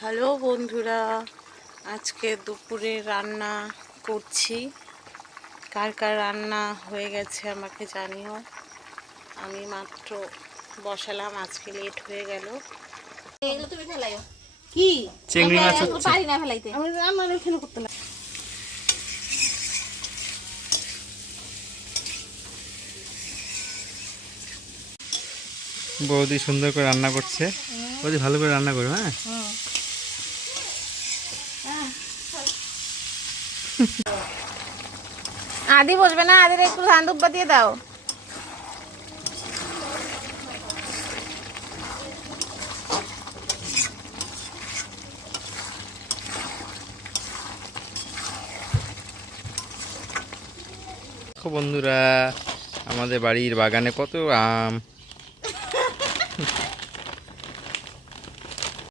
Hello বন্ধুরা, আজকে দুপুরে রান্না করছি। কার কার রান্না হয়ে গেছে আমাকে জানিও। আমি মাত্র বসালাম, আজকে লেট হয়ে গেল। এগুলো তুমি ফেলাইও কি চিংড়ি মাছ হচ্ছে। পারি না ফেলাইতে আমার এখানে করতে লাগে। বৌদি সুন্দর করে রান্না করছে। বৌদি ভালো করে রান্না করো। হ্যাঁ, আদি বসবে না, আদির একটু ধান দুব্বা দিয়ে দাও। দেখো বন্ধুরা, আমাদের বাড়ির বাগানে কত আম,